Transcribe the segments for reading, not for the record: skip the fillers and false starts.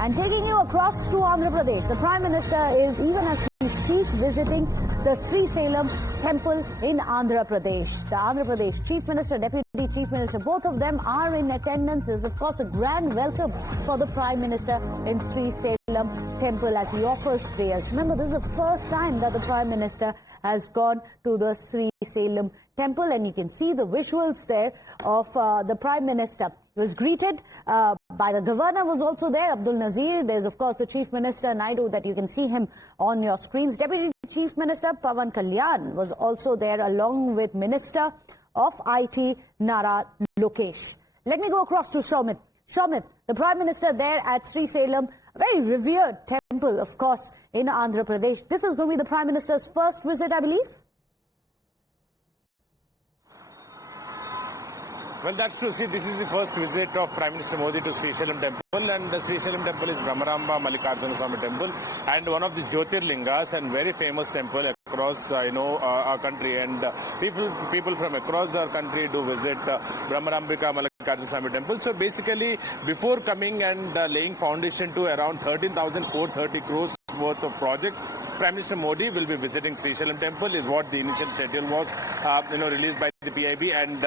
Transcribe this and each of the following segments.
And taking you across to Andhra Pradesh, the Prime Minister is, even as we speak, visiting the Srisailam Temple in Andhra Pradesh. The Andhra Pradesh Chief Minister, Deputy Chief Minister, both of them are in attendance. There's, of course, a grand welcome for the Prime Minister in Srisailam Temple as he offers prayers. Remember, this is the first time that the Prime Minister has gone to the Srisailam Temple, and you can see the visuals there of the Prime Minister. He was greeted by the Governor, was also there, Abdul Nazir. There's, of course, the Chief Minister, Naidu, that you can see him on your screens. Deputy Chief Minister Pawan Kalyan was also there, along with Minister of IT, Nara Lokesh. Let me go across to Shomit. Shomit, the Prime Minister there at Srisailam, a very revered temple, of course, in Andhra Pradesh. This is going to be the Prime Minister's first visit, I believe? Well, that's true. See, this is the first visit of Prime Minister Modi to Srisailam Temple, and the Srisailam Temple is Brahmaramba Mallikarjuna Swami Temple, and one of the Jyotirlingas and very famous temple across, our country. And people from across our country do visit Brahmarambika Mallikarjuna Swami Temple. So basically, before coming and laying foundation to around 13,430 crores worth of projects, Prime Minister Modi will be visiting Srisailam Temple, is what the initial schedule was, released by the PIB. And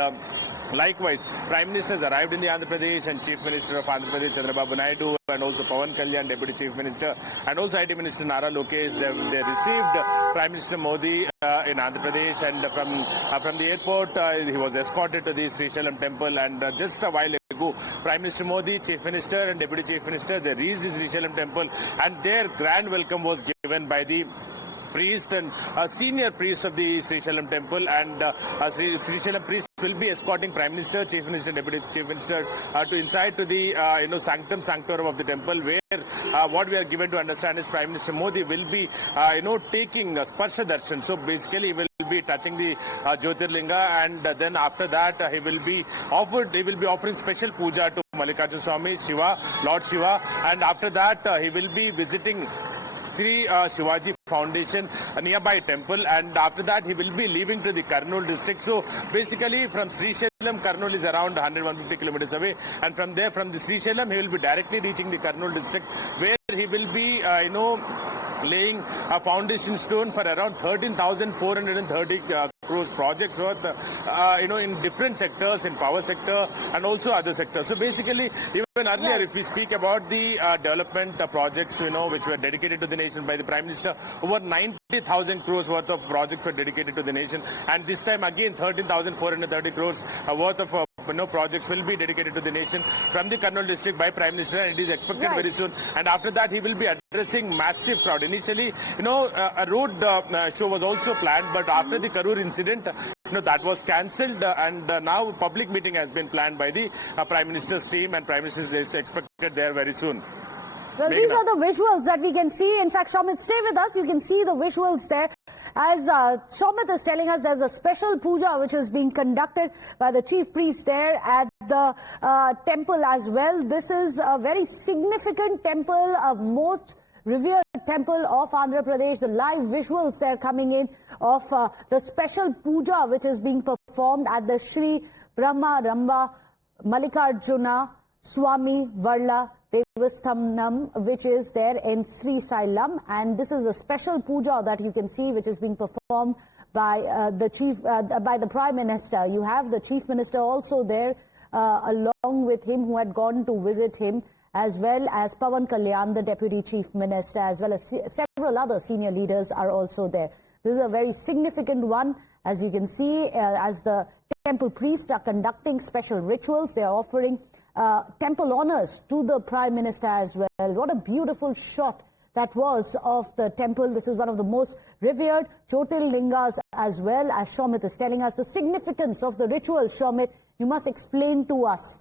likewise, Prime Minister has arrived in the Andhra Pradesh, and Chief Minister of Andhra Pradesh, Chandrababu Naidu, and also Pawan Kalyan, Deputy Chief Minister, and also IT Minister Nara Lokesh. They received Prime Minister Modi in Andhra Pradesh, and from the airport, he was escorted to the Srisailam Temple. And just a while ago, Prime Minister Modi, Chief Minister, and Deputy Chief Minister, they reached the Srisailam Temple, and their grand welcome was given by the priest and senior priest of the Srisailam Temple. And Srisailam priest will be escorting Prime Minister, Chief Minister, Deputy Chief Minister to inside to the sanctum sanctorum of the temple, where what we are given to understand is Prime Minister Modi will be taking Sparsha Darshan. So basically he will be touching the Jyotirlinga, and then after that he will be offering special puja to Mallikarjuna Swami, Shiva, Lord Shiva, and after that he will be visiting Sri Shivaji Foundation, a nearby temple, and after that he will be leaving to the Kurnool district. So basically from Srisailam, Kurnool is around 150 kilometers away, and from there, from the Srisailam, he will be directly reaching the Kurnool district, where he will be laying a foundation stone for around 13,430 crores projects worth in different sectors, in power sector and also other sectors. So basically, even earlier, if we speak about the development projects, which were dedicated to the nation by the Prime Minister, over 90,000 crores worth of projects were dedicated to the nation. And this time again, 13,430 crores worth of projects will be dedicated to the nation from the Kurnool district by Prime Minister, and it is expected very soon. And after that, he will be addressing massive crowd. Initially, a road show was also planned, but after the Karur incident, that was cancelled, and now public meeting has been planned by the Prime Minister's team, and Prime Minister is expected there very soon. Well, these are the visuals that we can see. In fact, Shomit, stay with us. You can see the visuals there. As Shomit is telling us, there's a special puja which is being conducted by the chief priest there at the temple as well. This is a very significant temple, a most revered temple of Andhra Pradesh. The live visuals there coming in of the special puja which is being performed at the Sri Brahmaramba Mallikarjuna Swami Varla Devasthanam, which is there in Srisailam, and this is a special puja that you can see, which is being performed by by the Prime Minister. You have the Chief Minister also there, along with him, who had gone to visit him, as well as Pawan Kalyan, the Deputy Chief Minister, as well as several other senior leaders are also there. This is a very significant one, as you can see, as the temple priests are conducting special rituals. They are offering temple honors to the Prime Minister as well. What a beautiful shot that was of the temple. This is one of the most revered Jyotirlingas as well, as Shomit is telling us. The significance of the ritual, Shomit, you must explain to us.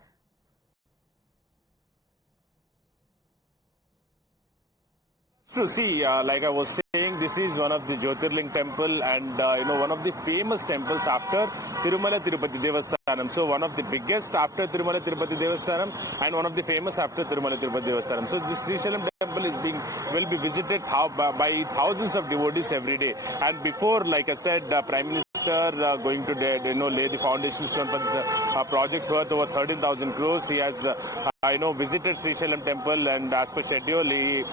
To see, like I was saying, this is one of the Jyotirling temple, and one of the famous temples after Tirumala Tirupati Devasthanam. So one of the biggest after Tirumala Tirupati Devasthanam, and one of the famous after Tirumala Tirupati Devasthanam. So this Srisailam temple will be visited by thousands of devotees every day. And before, like I said, Prime Minister going to lay the foundation stone for the projects worth over 13,000 crores. He has visited Srisailam Temple, and as per schedule, he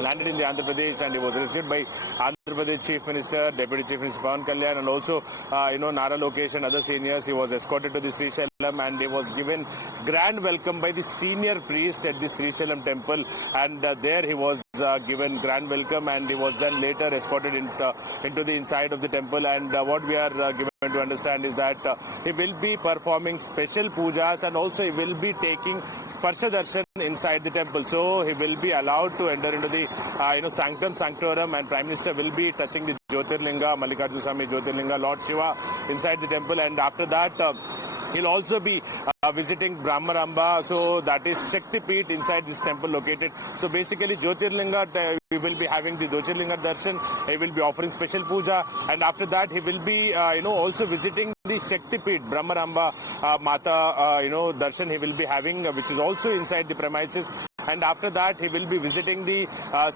landed in the Andhra Pradesh and he was received by Andhra Pradesh Chief Minister, Deputy Chief Minister Pawan Kalyan, and also, Nara Lokesh and other seniors. He was escorted to the Srisailam and he was given grand welcome by the senior priest at the Srisailam Temple, and there he was given grand welcome, and he was then later escorted into the inside of the temple. And what we are given to understand is that he will be performing special pujas, and also he will be taking Sparsha Darshan inside the temple. So he will be allowed to enter into the Sanctum Sanctorum, and Prime Minister will be touching the Jyotirlinga, Mallikarjuna Swami Jyotirlinga, Lord Shiva inside the temple. And after that, he'll also be visiting Brahmaramba, so that is Shakti Peeth inside this temple located. So basically Jyotirlinga, we will be having the Jyotirlinga Darshan, he will be offering special puja, and after that he will be also visiting the Shakti Peeth, Brahmaramba Mata Darshan he will be having, which is also inside the premises. And after that, he will be visiting the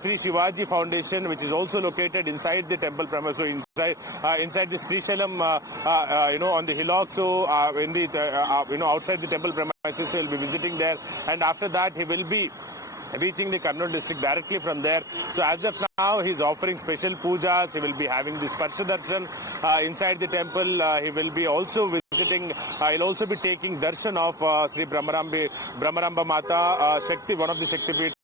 Sri Shivaji Foundation, which is also located inside the temple premises. So inside the Srisailam, on the hillock. So in the outside the temple premises, he will be visiting there. And after that, he will be reaching the Kurnool district directly from there. So as of now, he is offering special pujas. He will be having the Sparsha Darshan inside the temple. He will be also visiting, he'll also be taking darshan of Sri Brahmaramba Mata Shakti, one of the Shakti Peeths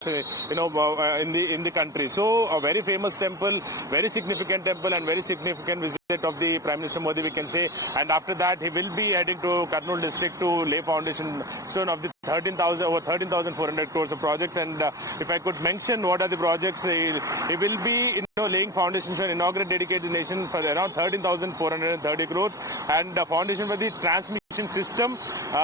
in the country. So a very famous temple, very significant temple, and very significant visit of the Prime Minister Modi, we can say. And after that, he will be heading to Kurnool district to lay foundation stone of the 13,400 crores of projects. And if I could mention what are the projects, he will be laying foundations for inaugurate dedicated nation for around 13,430 crores, and foundation for the transmission system,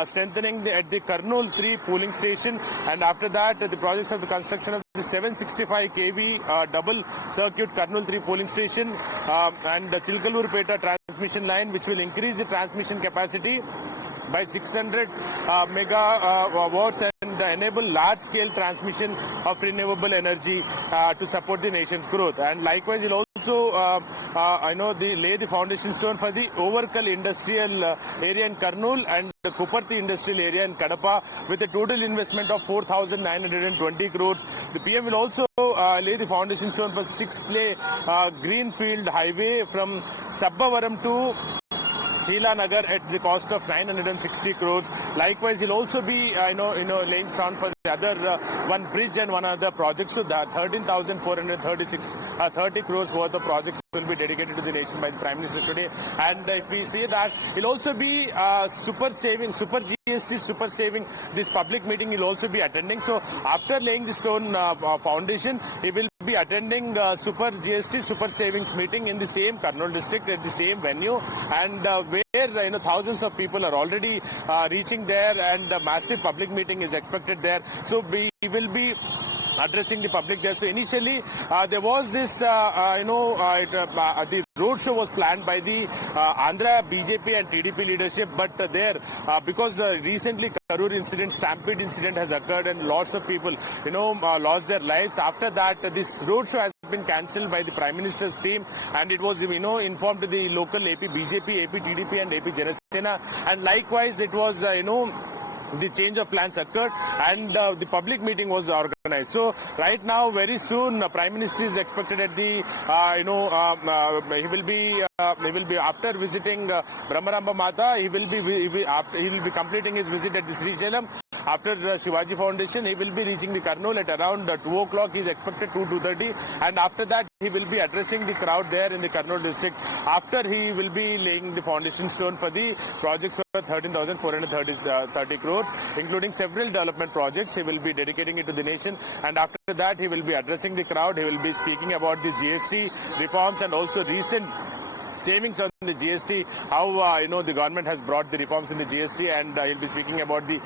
strengthening at the Kurnool 3 pooling station. And after that, the projects of the construction of the 765 kV double circuit Kurnool 3 pooling station, and the Chilkalurpeta transmission line, which will increase the transmission capacity by 600 megawatts and enable large-scale transmission of renewable energy to support the nation's growth. And likewise, it will also, lay the foundation stone for the Overkal industrial area in Kurnool and the Kuparthi industrial area in Kadapa with a total investment of 4,920 crores. The PM will also lay the foundation stone for 6-lane greenfield highway from Sabbavaram to Sheila Nagar at the cost of 960 crores. Likewise, he'll also be, laying stone for the other one bridge and one other project. So that 13,430 crores worth of projects will be dedicated to the nation by the Prime Minister today. And if we say that, he'll also be super GST super saving. This public meeting he'll also be attending. So after laying the stone foundation, he will be attending super GST super savings meeting in the same Kurnool district at the same venue, and where thousands of people are already reaching there, and a massive public meeting is expected there. So we will be addressing the public there. So initially there was this the road show was planned by the Andhra BJP and TDP leadership, but there because recently Karur incident, Stampede incident has occurred, and lots of people lost their lives. After that, this road show has been cancelled by the Prime Minister's team, and it was informed to the local AP BJP, AP TDP and AP Janasena, and likewise it was the change of plans occurred, and the public meeting was organized. So right now, very soon, Prime Minister is expected at the he will be after visiting Brahmaramba Mata. He will be completing his visit at the Srisailam. After the Shivaji Foundation, he will be reaching the Kurnool at around 2 o'clock. He is expected 2:30, and after that he will be addressing the crowd there in the Kurnool district. After he will be laying the foundation stone for the projects for 13,430 crores, including several development projects. He will be dedicating it to the nation, and after that he will be addressing the crowd. He will be speaking about the GST reforms and also recent savings on the GST, how the government has brought the reforms in the GST, and he'll be speaking about the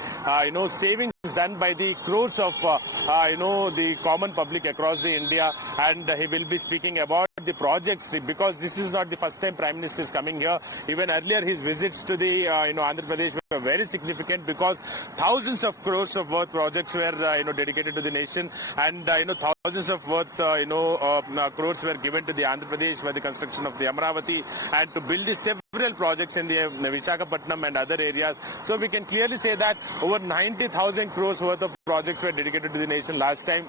savings done by the crores of the common public across the India, and he will be speaking about the projects, because this is not the first time Prime Minister is coming here. Even earlier his visits to the Andhra Pradesh were very significant, because thousands of crores of worth projects were dedicated to the nation, and thousands of worth crores were given to the Andhra Pradesh for the construction of the Amravati and to build the several projects in the Visakhapatnam and other areas. So we can clearly say that over 90,000 crores worth of projects were dedicated to the nation last time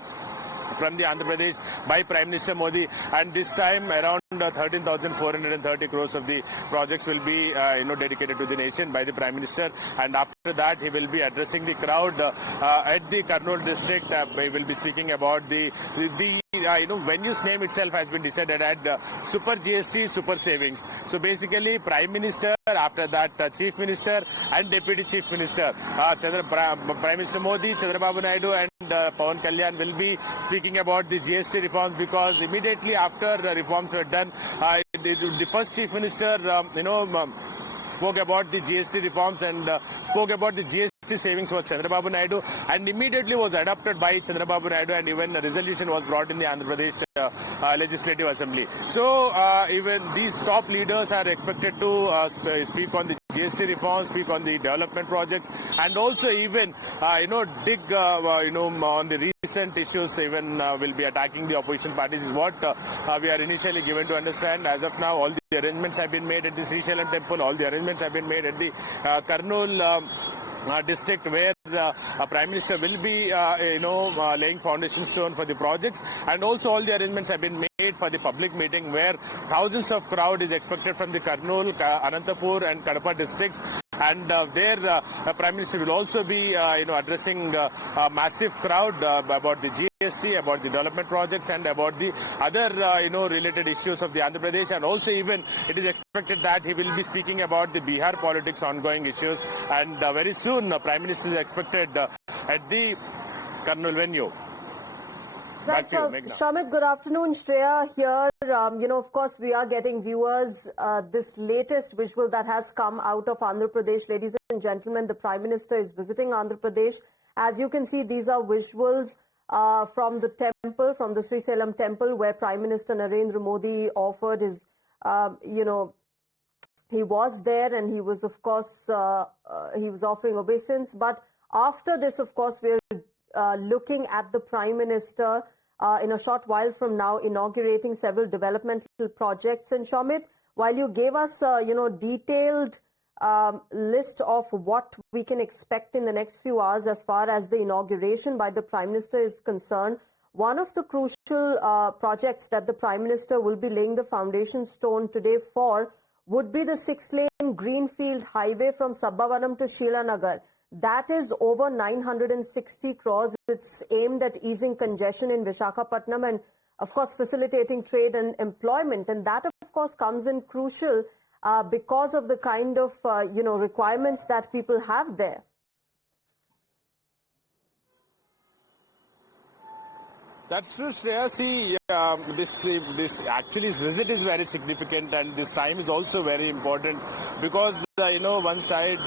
from the Andhra Pradesh by Prime Minister Modi, and this time around 13,430 crores of the projects will be dedicated to the nation by the Prime Minister, and after that he will be addressing the crowd at the Kurnool district. He will be speaking about the venue's name itself has been decided at Super GST, Super Savings. So basically Prime Minister, after that Chief Minister and Deputy Chief Minister, Prime Minister Modi, Chandrababu Naidu and Pawan Kalyan will be speaking about the GST reforms, because immediately after reforms were done, the first Chief Minister, spoke about the GST reforms and spoke about the GST savings for Chandrababu Naidu, and immediately was adopted by Chandrababu Naidu, and even a resolution was brought in the Andhra Pradesh Legislative Assembly. So even these top leaders are expected to speak on the GST reforms, speak on the development projects, and also even dig on the recent issues. Even will be attacking the opposition parties is what we are initially given to understand. As of now, all the arrangements have been made at the Srisailam Temple, all the arrangements have been made at the Kurnool district, where Prime Minister will be laying foundation stone for the projects, and also all the arrangements have been made for the public meeting, where thousands of crowd is expected from the Kurnool, Anantapur and Kadapa districts. And there Prime Minister will also be addressing a massive crowd about the GST, about the development projects, and about the other related issues of the Andhra Pradesh. And also even it is expected that he will be speaking about the Bihar politics ongoing issues, and very soon Prime Minister is expected at the Kurnool venue. Right, Shamit, good afternoon. Shreya here. Of course, we are getting viewers this latest visual that has come out of Andhra Pradesh. Ladies and gentlemen, the Prime Minister is visiting Andhra Pradesh. As you can see, these are visuals from the temple, from the Srisailam Temple, where Prime Minister Narendra Modi offered his, he was there, and he was, of course, he was offering obeisance. But after this, of course, we're looking at the Prime Minister in a short while from now inaugurating several developmental projects. And Shamit, while you gave us detailed list of what we can expect in the next few hours as far as the inauguration by the Prime Minister is concerned, one of the crucial projects that the Prime Minister will be laying the foundation stone today for would be the 6-lane Greenfield Highway from Sabbavanam to Sheelanagar. That is over 960 crores. It's aimed at easing congestion in Visakhapatnam and, of course, facilitating trade and employment. And that, of course, comes in crucial because of the kind of, requirements that people have there. That's true, Shreya. See, this visit is very significant, and this time is also very important, because one side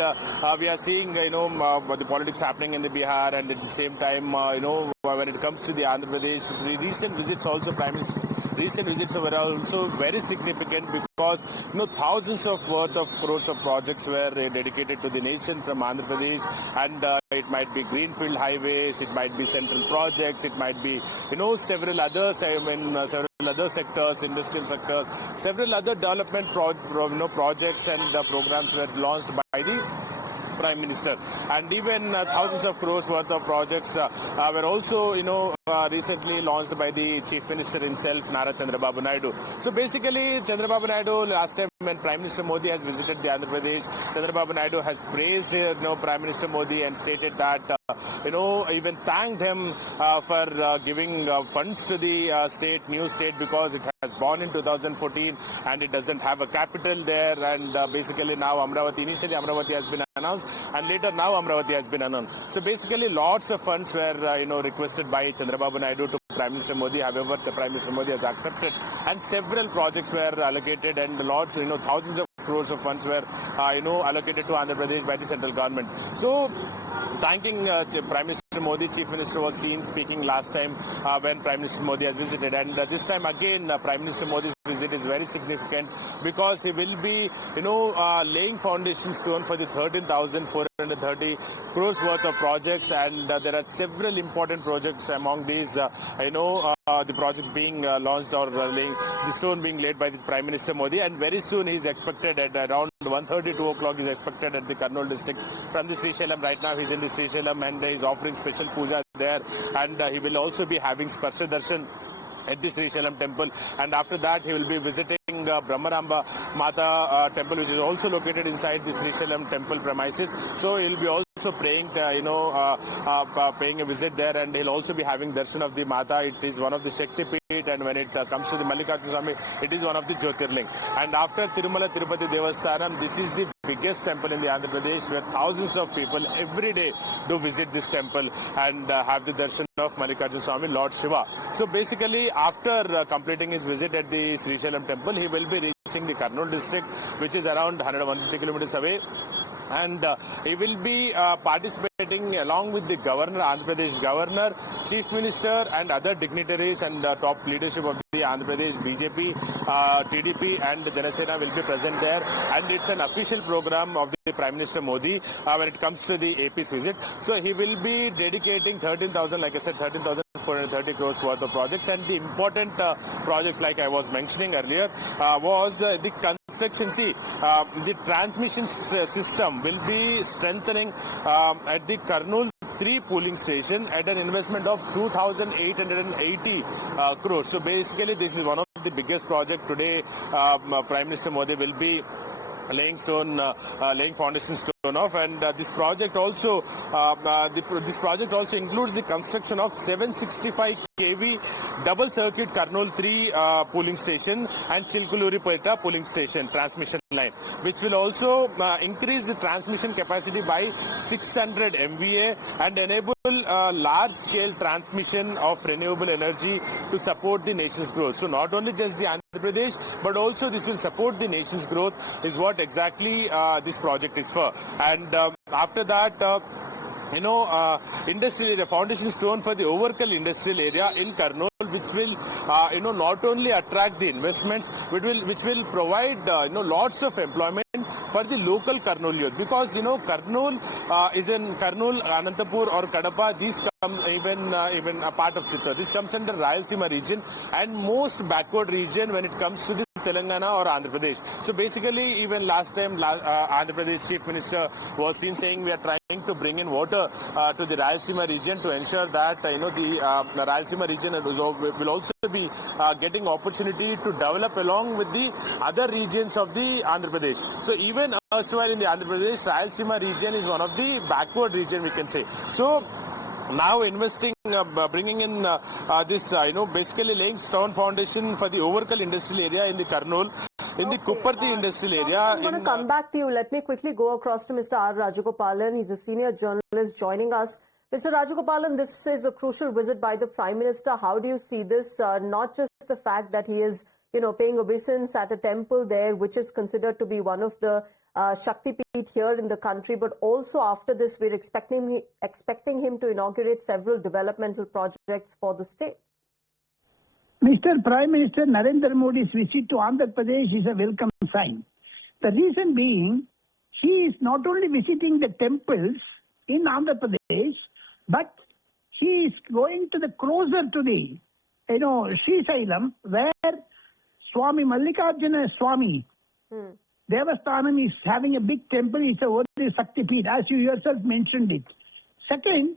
we are seeing the politics happening in the Bihar, and at the same time when it comes to the Andhra Pradesh, the recent visits also, Prime Minister recent visits were also very significant, because thousands of worth of crores of projects were dedicated to the nation from Andhra Pradesh, and it might be greenfield highways, it might be central projects, it might be several others, several other sectors, industrial sectors, several other development projects and programs were launched by the Prime Minister, and even thousands of crores worth of projects were also recently launched by the Chief Minister himself, Nara Chandrababu Naidu. So basically, Chandrababu Naidu, last time when Prime Minister Modi has visited the Andhra Pradesh, Chandrababu Naidu has praised Prime Minister Modi and stated that even thanked him for giving funds to the new state, because it has born in 2014 and it doesn't have a capital there, and basically now initially Amravati has been announced, and later now Amravati has been announced. So basically lots of funds were requested by Chandrababu Naidu to Prime Minister Modi. However, Prime Minister Modi has accepted, and several projects were allocated, and lots, thousands of crores of funds were allocated to Andhra Pradesh by the central government. So thanking Prime Minister Modi, Chief Minister was seen speaking last time when Prime Minister Modi has visited, and this time again Prime Minister Modi's visit is very significant, because he will be laying foundation stone for the 13,430 430 crores worth of projects, and there are several important projects among these. The project being launched or the stone being laid by the Prime Minister Modi, and very soon he is expected at around 1:30, 2 o'clock is expected at the Kurnool district from the Srisailam. Right now he's in the Srisailam and he's offering special puja there, and he will also be having Sparsha Darshan at the Srisailam Temple, and after that he will be visiting Brahmaramba Mata Temple, which is also located inside the Srisailam Temple premises. So he will be also praying, paying a visit there, and he'll also be having darshan of the Mata. It is one of the Shakti Peeth, and when it comes to the Mallikarjuna Swami, it is one of the Jyotirling. And after Tirumala Tirupati Devasthanam, this is the biggest temple in the Andhra Pradesh, where thousands of people every day do visit this temple and have the darshan of Mallikarjuna Swami, Lord Shiva. So basically, after completing his visit at the Srisailam Temple, he will be reaching the Kurnool district, which is around 150 kilometers away. And he will be participating along with the governor, Andhra Pradesh governor, chief minister, and other dignitaries and top leadership of the Andhra Pradesh BJP, TDP, and Janasena will be present there. And it's an official program of the Prime Minister Modi when it comes to the AP's visit. So he will be dedicating 13,000, like I said, 13,430 crores worth of projects. And the important projects, like I was mentioning earlier, was the construction. See, the transmission system will be strengthening at the Kurnool 3 pooling station at an investment of 2,880 crores. So basically, this is one of the biggest projects today. Prime Minister Modi will be laying foundation stone off, and this project also includes the construction of 765 kV double circuit Kurnool 3 pooling station and Chilkuluripeta pooling station transmission line, which will also increase the transmission capacity by 600 MVA and enable large scale transmission of renewable energy to support the nation's growth. So not only just the Andhra Pradesh, but also this will support the nation's growth, is what exactly this project is for. And after that, the foundation stone for the Overkill industrial area in Kurnool, which will not only attract the investments, which will provide lots of employment for the local Kurnool youth, because Kurnool is in Kurnool, Anantapur or Kadapa. These come even a part of Chittor. This comes under Rayalaseema region and most backward region when it comes to the Telangana or Andhra Pradesh. So basically, even last time Andhra Pradesh Chief Minister was seen saying we are trying to bring in water to the Rayalaseema region to ensure that the Rayalaseema region will also be getting opportunity to develop along with the other regions of the Andhra Pradesh. So even elsewhere in the Andhra Pradesh, Rayalaseema region is one of the backward region, we can say. So now investing, bringing in this, basically laying stone foundation for the Overkill industrial area in the Kurnool, in the Kupparthi industrial area. I'm going to come back to you. Let me quickly go across to Mr. R. Rajagopalan. He's a senior journalist joining us. Mr. Rajagopalan, this is a crucial visit by the Prime Minister. How do you see this? Not just the fact that he is, paying obeisance at a temple there, which is considered to be one of the Shakti Peeth here in the country, but also after this, we're expecting him to inaugurate several developmental projects for the state. Mr. Prime Minister Narendra Modi's visit to Andhra Pradesh is a welcome sign. The reason being, he is not only visiting the temples in Andhra Pradesh, but he is going to the closer to the, Srisailam, where Swami Mallikarjuna Swami Devasthanam is having a big temple. It's a very Shakti Peeth, as you yourself mentioned it. Second,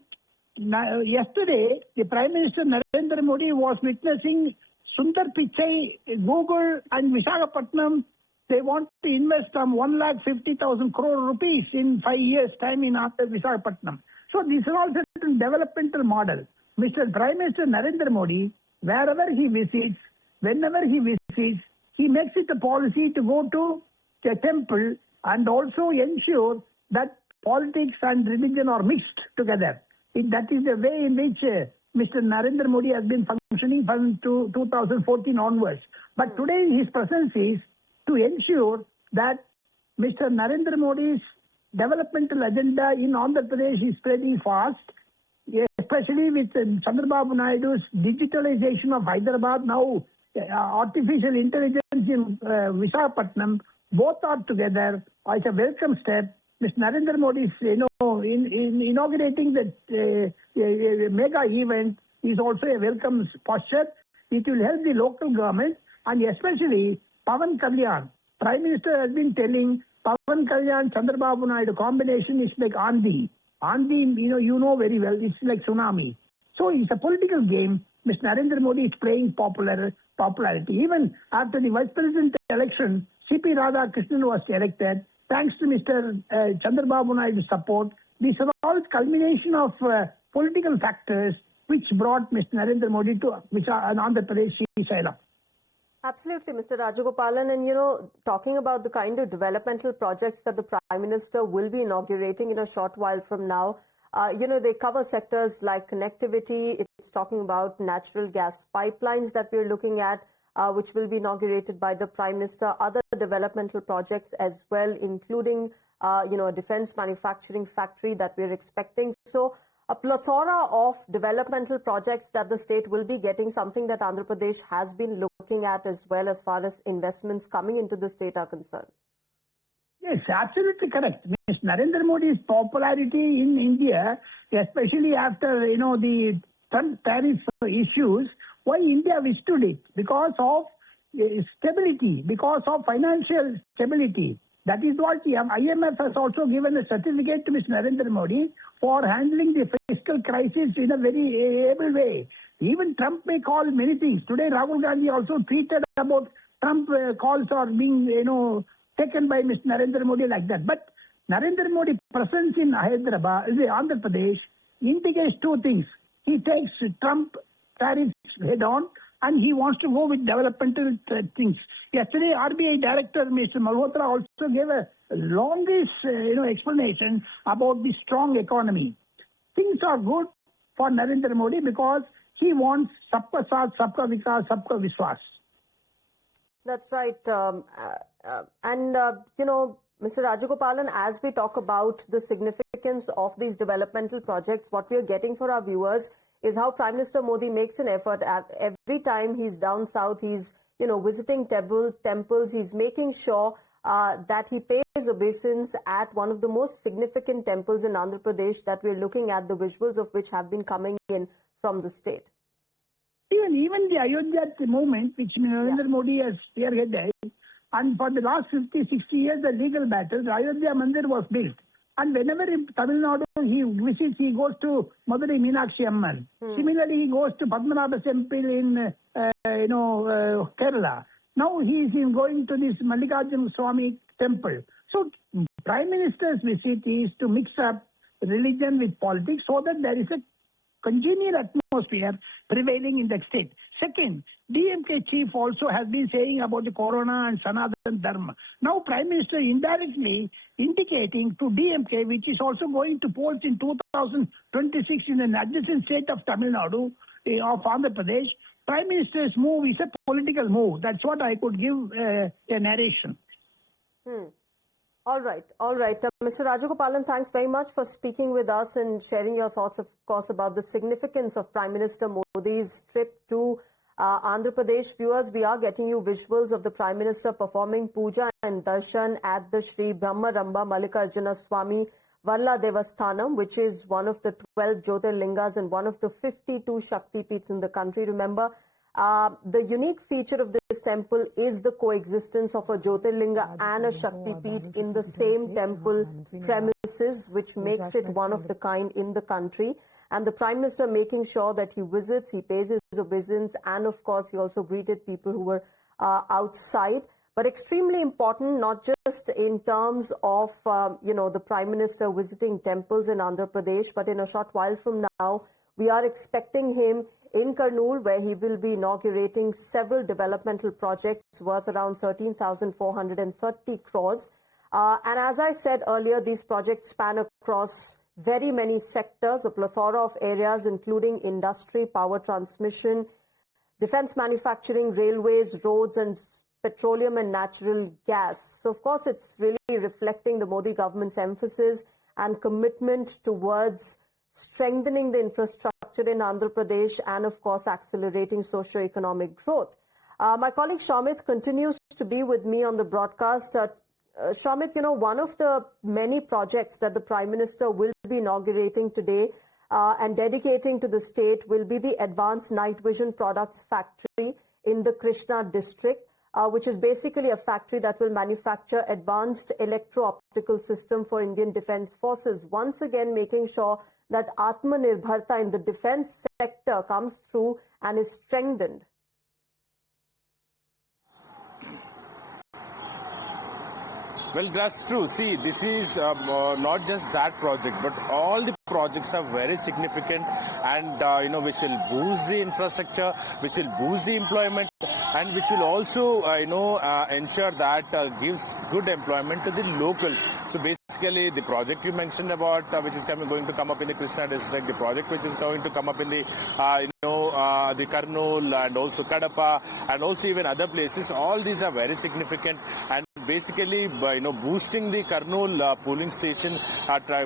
yesterday, the Prime Minister Narendra Modi was witnessing Sundar Pichai, Google and Visakhapatnam. They want to invest some 150,000 crore rupees in 5 years' time in Visakhapatnam. So this is also a developmental model. Mr. Prime Minister Narendra Modi, wherever he visits, whenever he visits, he makes it a policy to go to the temple and also ensure that politics and religion are mixed together. That is the way in which Mr. Narendra Modi has been functioning from 2014 onwards. But today his presence is to ensure that Mr. Narendra Modi's developmental agenda in Andhra Pradesh is spreading fast, especially with Chandrababu Naidu's digitalization of Hyderabad, now artificial intelligence in Visakhapatnam. Both are together as a welcome step Mr. Narendra Modi is, in inaugurating the mega event is also a welcome posture. It will help the local government and especially Pawan Kalyan. Prime Minister has been telling Pawan Kalyan, Chandrababu Naidu combination is like Andhi. Andhi, you know very well, it's like tsunami. So it's a political game. Mr. Narendra Modi is playing popularity. Even after the vice president election, C.P. Radhakrishnan was elected. Thanks to Mr. Chandrababu Naidu's support, this is all culmination of political factors which brought Mr. Narendra Modi to Andhra Pradesh, Srisailam. Absolutely, Mr. Rajagopalan. And, talking about the kind of developmental projects that the Prime Minister will be inaugurating in a short while from now, they cover sectors like connectivity. It's talking about natural gas pipelines that we're looking at, which will be inaugurated by the Prime Minister. Other developmental projects as well, including, a defense manufacturing factory that we're expecting. So a plethora of developmental projects that the state will be getting, something that Andhra Pradesh has been looking at as well as far as investments coming into the state are concerned. Yes, absolutely correct. Mr. Narendra Modi's popularity in India, especially after, the tariff issues, why India withstood it? Because of stability, because of financial stability. That is what the IMF has also given a certificate to Mr. Narendra Modi for handling the fiscal crisis in a very able way. Even Trump may call many things. Today, Rahul Gandhi also tweeted about Trump calls are being, taken by Mr. Narendra Modi like that. But Narendra Modi's presence in Hyderabad, Andhra Pradesh, indicates two things. He takes Trump tariffs head on, and he wants to go with developmental things. Yesterday, RBI Director Mr. Malhotra also gave a longest explanation about the strong economy. Things are good for Narendra Modi because he wants Sabka Saath, Sabka Vikas, Sabka Vishwas. That's right. Mr. Rajagopalan, as we talk about the significance of these developmental projects, what we are getting for our viewers is how Prime Minister Modi makes an effort. Every time he's down south, he's, visiting temples. He's making sure that he pays obeisance at one of the most significant temples in Andhra Pradesh that we're looking at, the visuals of which have been coming in from the state. Even the Ayodhya movement, which Narendra Modi has spearheaded, and for the last 50, 60 years, the legal battles, Ayodhya Mandir was built. And whenever in Tamil Nadu he visits, he goes to Madurai Meenakshi Amman. Similarly, he goes to Padmanabha Temple in, Kerala. Now he is going to this Mallikarjuna Swami temple. So, Prime Minister's visit is to mix up religion with politics so that there is a congenial atmosphere prevailing in the state. Second, DMK chief also has been saying about the Corona and Sanatana Dharma. Now Prime Minister indirectly indicating to DMK, which is also going to polls in 2026 in an adjacent state of Tamil Nadu, of Andhra Pradesh, Prime Minister's move is a political move. That's what I could give a narration. All right. Mr. Rajagopalan, thanks very much for speaking with us and sharing your thoughts, of course, about the significance of Prime Minister Modi's trip to Andhra Pradesh. Viewers, we are getting you visuals of the Prime Minister performing puja and darshan at the Sri Brahmaramba Mallikarjuna Swami Varla Devasthanam, which is one of the 12 Jyotirlingas and one of the 52 Shakti Peeths in the country. Remember, the unique feature of this temple is the coexistence of a Jyotirlinga and a Shakti Peeth in the same temple premises, which makes it one of the kind in the country. And the Prime Minister making sure that he visits, he pays his obeisance, and of course he also greeted people who were outside. But extremely important, not just in terms of, the Prime Minister visiting temples in Andhra Pradesh, but in a short while from now, we are expecting him in Kurnool, where he will be inaugurating several developmental projects worth around 13,430 crores. And as I said earlier, these projects span across very many sectors, a plethora of areas, including industry, power transmission, defense manufacturing, railways, roads, and petroleum and natural gas. So, of course, it's really reflecting the Modi government's emphasis and commitment towards strengthening the infrastructure in Andhra Pradesh and, of course, accelerating socio-economic growth. My colleague Shamit continues to be with me on the broadcast. Shamit, you know, one of the many projects that the Prime Minister will be inaugurating today and dedicating to the state will be the Advanced Night Vision Products Factory in the Krishna district, which is basically a factory that will manufacture advanced electro-optical system for Indian Defence Forces, once again making sure that Atmanirbharta in the defence sector comes through and is strengthened. Well, that's true. See, this is not just that project, but all the projects are very significant and, which will boost the infrastructure, which will boost the employment, and which will also, ensure that gives good employment to the locals. So basically, the project you mentioned about, which is going to come up in the Krishna district, the project which is going to come up in the, the Kurnool and also Kadapa and also even other places, all these are very significant and basically, boosting the Kurnool pooling station,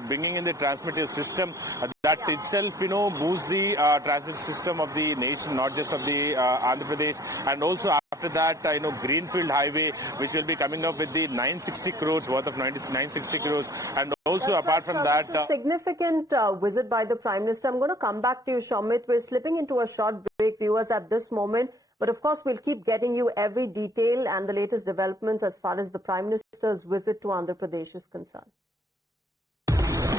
bringing in the transmitter system, that itself, boosts the transmitter system of the nation, not just of the Andhra Pradesh. And also after that, Greenfield Highway, which will be coming up with the 960 crores worth of 960 crores. And also apart from that, a significant visit by the Prime Minister. I'm going to come back to you, Shamit. We're slipping into a short break, viewers, at this moment. But of course, we'll keep getting you every detail and the latest developments as far as the Prime Minister's visit to Andhra Pradesh is concerned.